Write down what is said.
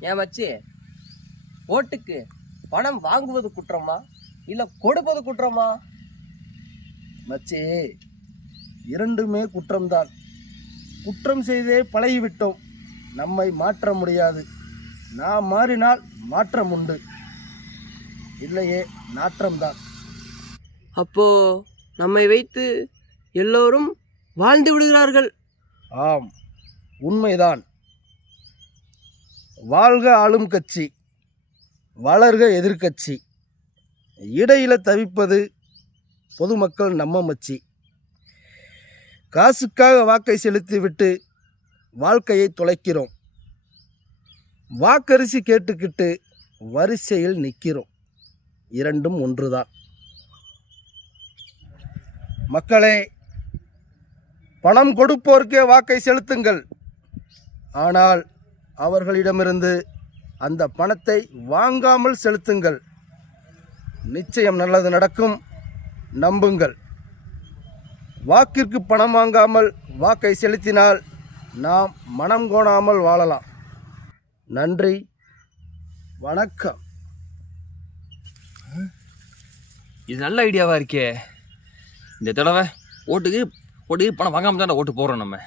ஏன் மச்சி? ஓட்டுக்கு பணம் வாங்குவது குற்றமா? இல்ல கொடுப்பது குற்றமா? மச்சி இரண்டுமே குற்றம்தான். குற்றம் செய்தே பழகிவிட்டோம். நம்மை மாற்ற முடியாது. நாம் மாறினால் மாற்றம் உண்டு. இல்லையே நாற்றம்தான். அப்போ நம்மை வைத்து எல்லோரும் வாழ்ந்து விடுகிறார்கள். ஆம் உண்மைதான். வாழ்க ஆளும் கட்சி வளர்க எதிர்க்கட்சி இடையில தவிப்பது பொதுமக்கள் நம்ம மச்சி. காசுக்காக வாக்கை செலுத்திவிட்டு வாழ்க்கையை தொலைக்கிறோம். வாக்கரிசி கேட்டுக்கிட்டு வரிசையில் நிற்கிறோம் இரண்டும் ஒன்றுதான். மக்களே பணம் கொடுப்போருக்கே வாக்கை செலுத்துங்கள். ஆனால் அவர்களிடமிருந்து அந்த பணத்தை வாங்காமல் செலுத்துங்கள். நிச்சயம் நல்லது நடக்கும். நம்புங்கள். வாக்கிற்கு பணம் வாங்காமல் வாக்கை செலுத்தினால் நாம் மனம் கோணாமல் வாழலாம். நன்றி. வணக்கம். இது நல்ல ஐடியாவா இருக்கே. இந்த தடவை ஓட்டுக்கு ஓட்டுக்கு பணம் வாங்காம தான் ஓட்டு போடுறோம் நம்ம.